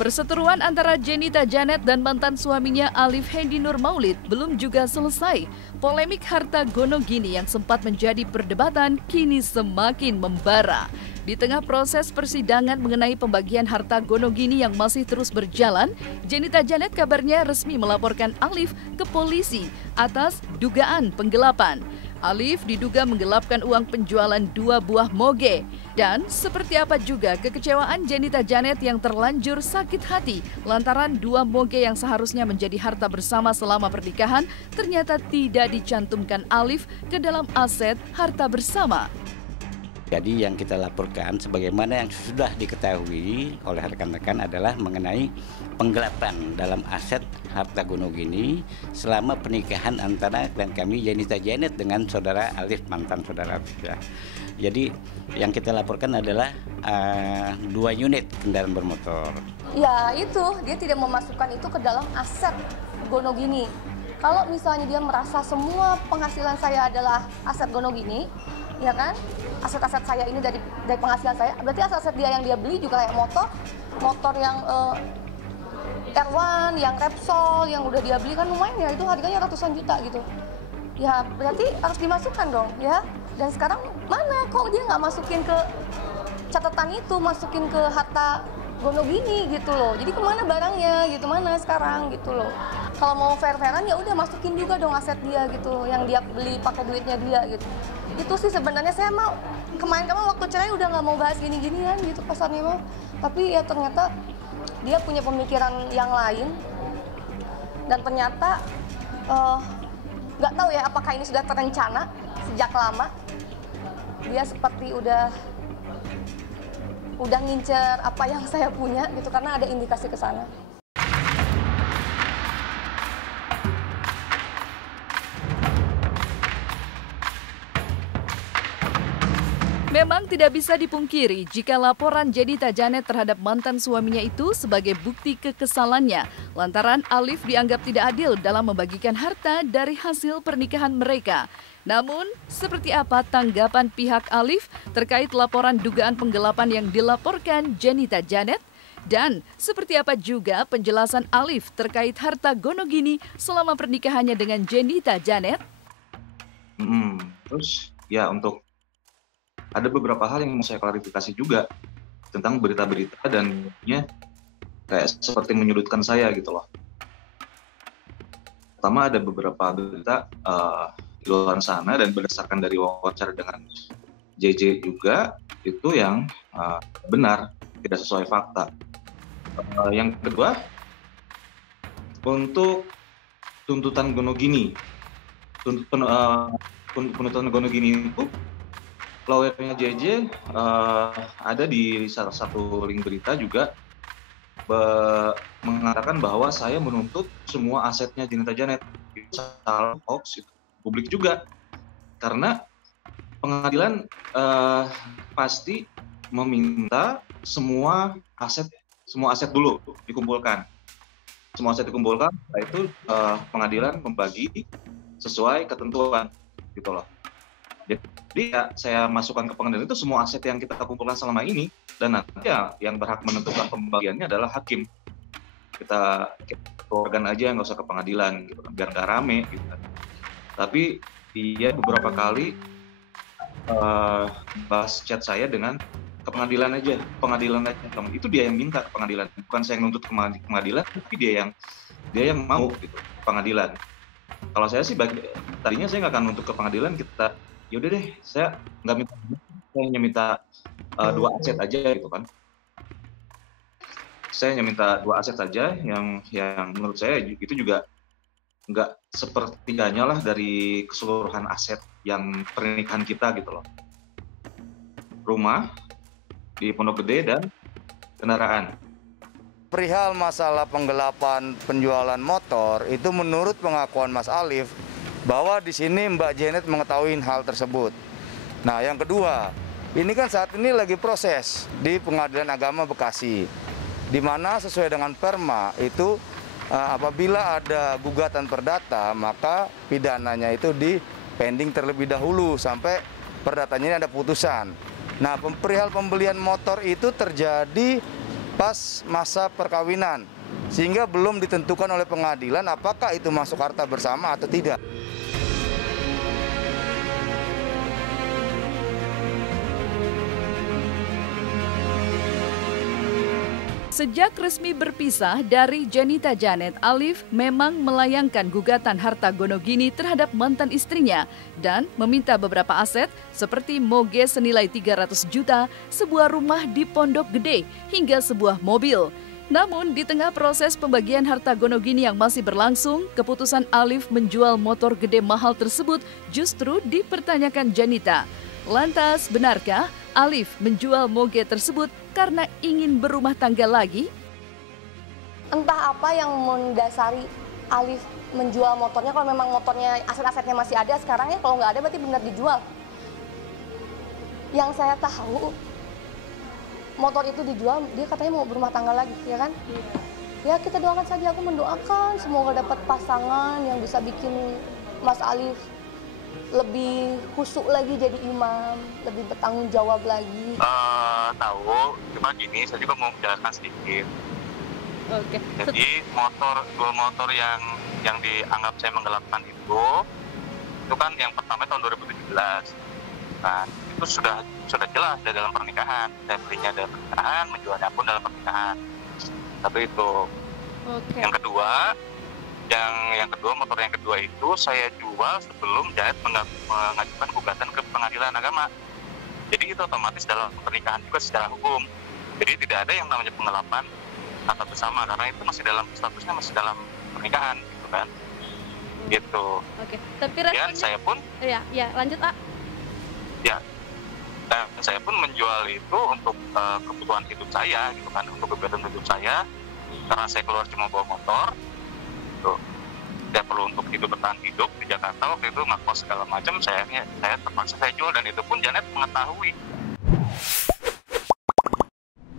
Perseteruan antara Jenita Janet dan mantan suaminya Alif Hendy Nur Maulid belum juga selesai. Polemik harta gonogini yang sempat menjadi perdebatan kini semakin membara. Di tengah proses persidangan mengenai pembagian harta gonogini yang masih terus berjalan, Jenita Janet kabarnya resmi melaporkan Alif ke polisi atas dugaan penggelapan. Alif diduga menggelapkan uang penjualan 2 buah moge. Dan seperti apa juga kekecewaan Jenita Janet yang terlanjur sakit hati lantaran 2 moge yang seharusnya menjadi harta bersama selama pernikahan ternyata tidak dicantumkan Alif ke dalam aset harta bersama. Jadi yang kita laporkan sebagaimana yang sudah diketahui oleh rekan-rekan adalah mengenai penggelapan dalam aset harta gonogini selama pernikahan antara dan kami Jenita Janet dengan saudara Alif, mantan saudara Alif. Jadi yang kita laporkan adalah 2 unit kendaraan bermotor. Ya itu, dia tidak memasukkan itu ke dalam aset gonogini. Kalau misalnya dia merasa semua penghasilan saya adalah aset gonogini, ya kan? Aset-aset saya ini dari penghasilan saya, berarti aset-aset dia yang dia beli juga kayak motor yang R1, yang Repsol, yang udah dia beli kan lumayan ya, itu harganya ratusan juta gitu. Ya berarti harus dimasukkan dong ya. Dan sekarang mana kok dia nggak masukin ke catatan itu, masukin ke harta gonogini gitu loh. Jadi kemana barangnya gitu, mana sekarang gitu loh. Kalau mau fair-fairan ya udah masukin juga dong aset dia gitu, yang dia beli pakai duitnya dia gitu. Itu sih sebenarnya saya mau kemarin waktu cerai udah nggak mau bahas gini-ginian gitu pasarnya mah. Tapi ya ternyata dia punya pemikiran yang lain dan ternyata nggak tahu ya apakah ini sudah terencana sejak lama. Dia seperti udah ngincer apa yang saya punya gitu karena ada indikasi ke sana. Memang tidak bisa dipungkiri jika laporan Jenita Janet terhadap mantan suaminya itu sebagai bukti kekesalannya lantaran Alif dianggap tidak adil dalam membagikan harta dari hasil pernikahan mereka. Namun, seperti apa tanggapan pihak Alif terkait laporan dugaan penggelapan yang dilaporkan Jenita Janet? Dan seperti apa juga penjelasan Alif terkait harta gonogini selama pernikahannya dengan Jenita Janet? Terus ya untuk ada beberapa hal yang mau saya klarifikasi juga tentang berita-berita dan ya kayak seperti menyudutkan saya gitu loh. Pertama ada beberapa berita di luar sana dan berdasarkan dari wawancara dengan JJ juga itu yang benar, tidak sesuai fakta. Yang kedua, untuk tuntutan gonogini, penuntutan gonogini itu lawyernya JJ ada di salah satu link berita juga mengatakan bahwa saya menuntut semua asetnya Jenita Janet. Salah, hoax itu publik juga karena pengadilan pasti meminta semua aset dulu dikumpulkan. Semua aset dikumpulkan, setelah itu pengadilan membagi sesuai ketentuan gitu loh. Jadi ya saya masukkan ke pengadilan itu semua aset yang kita kumpulkan selama ini dan nanti ya yang berhak menentukan pembagiannya adalah hakim. Kita keluarkan aja nggak usah ke pengadilan gitu kan, biar nggak rame gitu kan. Tapi dia beberapa kali bahas chat saya dengan ke pengadilan aja. Itu dia yang minta ke pengadilan, bukan saya yang nuntut ke pengadilan, tapi dia yang mau gitu ke pengadilan. Kalau saya sih tadinya saya nggak akan nuntut ke pengadilan, kita yaudah deh, saya nggak minta, saya hanya minta 2 aset aja gitu kan. Saya hanya minta 2 aset saja yang menurut saya itu juga nggak sepertiganya lah dari keseluruhan aset yang pernikahan kita gitu loh. Rumah di Pondok Gede dan kendaraan. Perihal masalah penggelapan penjualan motor itu menurut pengakuan Mas Alif bahwa di sini Mbak Janet mengetahui hal tersebut. Nah, yang kedua, ini kan saat ini lagi proses di Pengadilan Agama Bekasi, di mana sesuai dengan perma itu apabila ada gugatan perdata, maka pidananya itu di pending terlebih dahulu sampai perdatanya ini ada putusan. Nah, perihal pembelian motor itu terjadi pas masa perkawinan, sehingga belum ditentukan oleh pengadilan apakah itu masuk harta bersama atau tidak. Sejak resmi berpisah dari Jenita Janet, Alif memang melayangkan gugatan harta gonogini terhadap mantan istrinya dan meminta beberapa aset seperti moge senilai 300 juta, sebuah rumah di Pondok Gede, hingga sebuah mobil. Namun di tengah proses pembagian harta gonogini yang masih berlangsung, keputusan Alif menjual motor gede mahal tersebut justru dipertanyakan Jenita. Lantas, benarkah Alif menjual moge tersebut karena ingin berumah tangga lagi? Entah apa yang mendasari Alif menjual motornya, kalau memang motornya aset-asetnya masih ada sekarang ya, kalau nggak ada berarti benar dijual. Yang saya tahu, motor itu dijual, dia katanya mau berumah tangga lagi, ya kan? Ya kita doakan saja, aku mendoakan semoga dapat pasangan yang bisa bikin Mas Alif lebih khusyuk lagi jadi imam, lebih bertanggung jawab lagi. Tahu, cuma gini, saya juga mau menjelaskan sedikit. Oke. Jadi dua motor yang dianggap saya menggelapkan itu kan yang pertama tahun 2017. Nah, itu sudah jelas dari dalam pernikahan. Saya belinya dalam pernikahan, menjualnya pun dalam pernikahan. Tapi itu. Oke. Yang kedua, motor yang kedua itu saya jual sebelum Janet mengajukan gugatan ke pengadilan agama. Jadi itu otomatis dalam pernikahan juga secara hukum. Jadi tidak ada yang namanya penggelapan harta bersama karena itu masih dalam statusnya masih dalam pernikahan, gitu kan. Gitu. Oke. Tapi dan saya pun ya lanjut, A. Ya. Dan saya pun menjual itu untuk kebutuhan hidup saya, gitu kan, untuk kebutuhan hidup saya karena saya keluar cuma bawa motor. Tidak perlu untuk bertahan hidup di Jakarta waktu itu ngekos segala macam, saya terpaksa saya jual dan itu pun Janet mengetahui